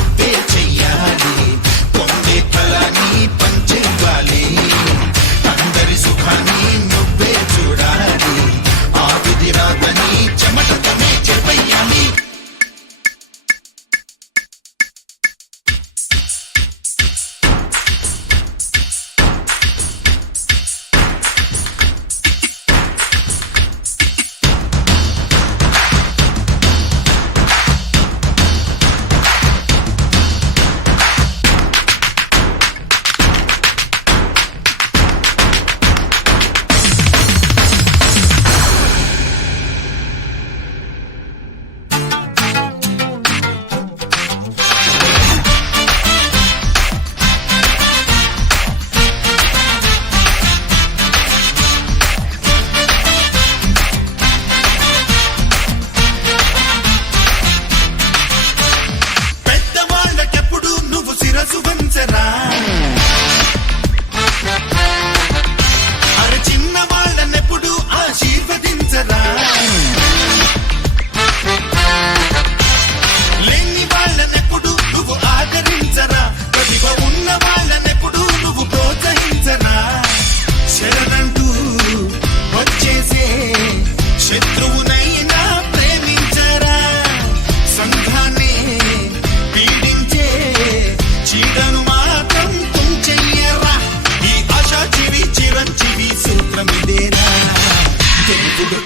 నువ్వే చెయ్యాలి పొందే ఫలాన్ని పంచేయాలి అందరి సుఖాన్ని నువ్వే చూడాలి ఆ విధి రాదని చెమటతోనే చెప్పయ్యాలి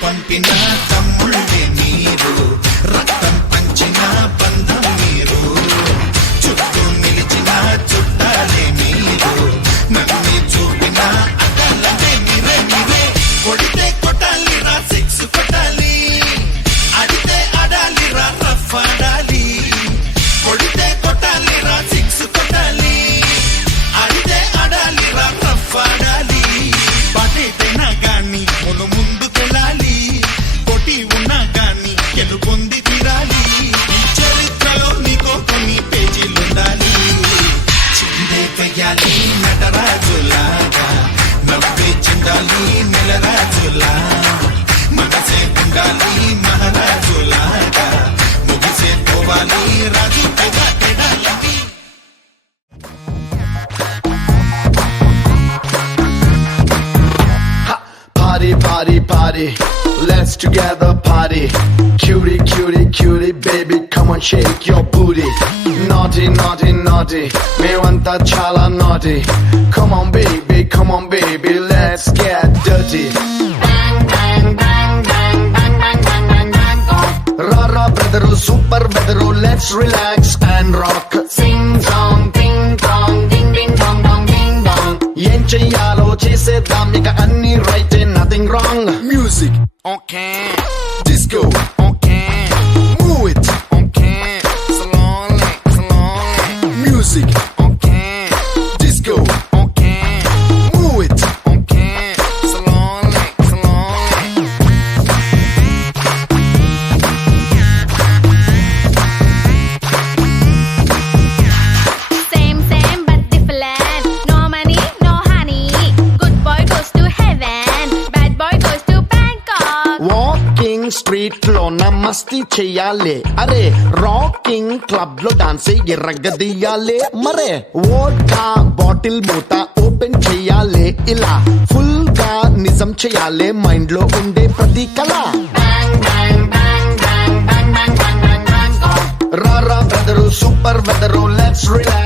పంపిన తమ్ముళ్ళే మీరు రక్తం పంచిన బంధం మీరు చుట్టూ నిలిచిన చుట్టాలే మీరు నన్ను చూపిన అక్కలనే మీరే మీరే కొడితే కొట్టాలిరా సిక్స్ కొట్టాలి అడితే ఆడాలిరా రఫ్ ఆడాలి కొడితే కొట్టాలిరా సిక్స్ కొట్టాలి అడితే ఆడాలిరా రఫ్ ఆడాలి పడేటైనా గాని మును ముందుకెళ్ళాలి ఉన్నా గాని గెలుపొంది తీరాలి ఈ చరిత్రలో నీకో కొన్ని పేజీలుండాలి చిందే వెయ్యాలి నటరాజులాగా నవ్వే చిందాలి నెలరాజులా మనసే ఉండాలి మహారాజులాగా ముగిసే పోవాలి రాజు తెగా తెడాలని Party, party, party. Let's together party. Cutie, cutie, cutie, baby, come on, shake your booty. Naughty, naughty, naughty. Me wanta chala naughty. Come on, baby, let's get dirty. Bang, bang, bang, bang, bang, bang, bang, bang, bang, oh. Rara, brother, super weather, let's relax and rock. Sing song, ding dong, ding ding dong dong ding dong. Yen cheyalo chesedam ika anni right and nothing wrong. Music, okay. Disco, okay. Move it, okay. Slowly, slowly. Music, okay. Disco, okay. Move it, okay. Slowly, slowly. Same, same but different. No money, no honey. Good boy goes to heaven. Bad boy goes to Bangkok. Walking street లో మస్తి చెయ్యాలి అరే rocking club లో dance ఎర్రగదీయాలి మరే vodka bottle మూత open చెయ్యాలి ఇలా full గా నిజం చెయ్యాలి మైండ్ లో ఉండే ప్రతి కళ రారా brother super weather let's relax